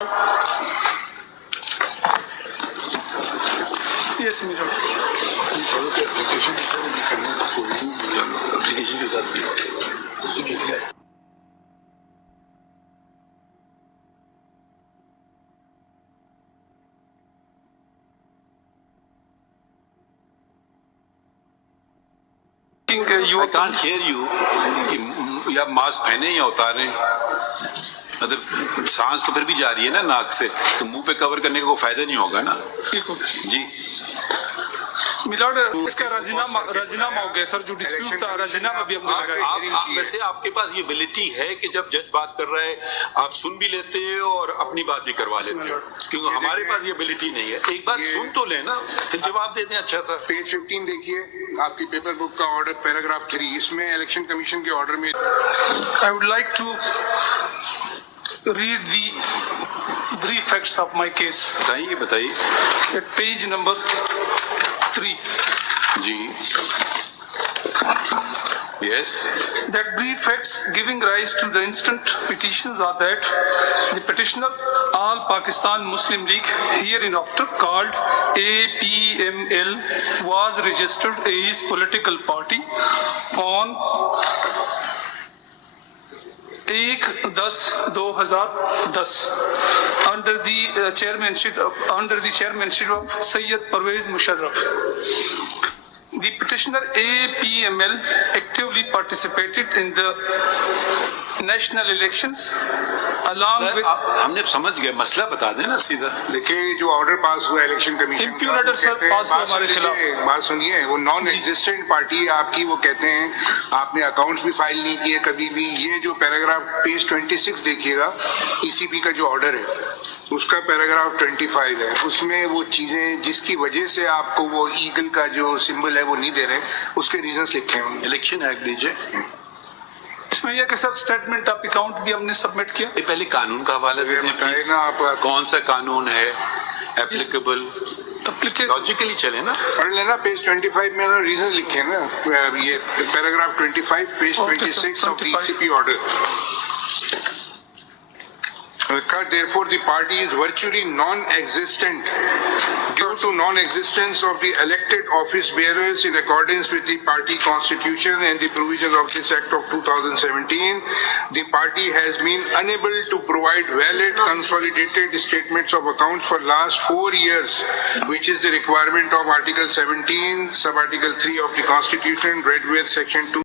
Yes, Mira. I can't hear you. या मास्क पहने या उतारे, मतलब सांस तो फिर भी जा रही है ना नाक से, तो मुंह पे कवर करने का कोई फायदा नहीं होगा ना। जी मिलॉर्ड, इसका राजीनामा हो गया सर, जो डिस्प्यूट था राजीनामा भी हमने लगाया। वैसे आपके पास ये एबिलिटी है कि जब जज बात कर रहा है आप सुन भी लेते हो और अपनी बात भी करवा लेते हो, क्योंकि हमारे पास ये एबिलिटी नहीं है। एक बात सुन तो लेना, फिर जवाब देते हैं। अच्छा सर, पेज 15 देखिए, आपकी पेपर बुक का ऑर्डर पैराग्राफ 3, इसमें इलेक्शन कमीशन के ऑर्डर में I would like to read the brief facts of my case. बताइए। At page number 3. जी, yes. That brief facts giving rise to the instant petitions are that the petitioner, All Pakistan Muslim League, hereinafter called APML, was registered as his political party on 1/10/2010 under the chairmanship of Syed Pervez Musharraf. The petitioner APML actively participated in the national elections along with हमने समझ गए, मसला बता देना सीधा। देखिए, जो order pass हुआ election commission Impugn order, sir, पास हुआ हमारे खिलाफ। बात सुनिए, वो नॉन एग्जिस्टेंट पार्टी आपकी, वो कहते हैं आपने अकाउंट्स भी फाइल नहीं किए कभी भी। ये जो पैराग्राफ पेज 26 देखिएगा, ईसीपी का जो ऑर्डर है उसका पैराग्राफ 25 है, उसमें वो चीजें जिसकी वजह से आपको वो ईगल का जो सिंबल है वो नहीं दे रहे, उसके रीजंस लिखे हैं। इलेक्शन एक्ट दीजिए। इसमें यह कि सर स्टेटमेंट ऑफ अकाउंट भी हमने सबमिट किया। पहले कानून का हवाला देते हैं प्लीज, कौन सा कानून है एप्लीकेबल, लॉजिकली चले ना। पढ़ लेना, पेज 25 में रीजन लिखे ना, ये पैराग्राफ 25 पेज 26 of the ECP order. Therefore, the party is virtually non-existent due to non-existence of the elected office bearers in accordance with the party constitution and the provisions of this Act of 2017. The party has been unable to provide valid consolidated statements of accounts for last 4 years, which is the requirement of Article 17, Sub-Article 3 of the Constitution, read with Section 2.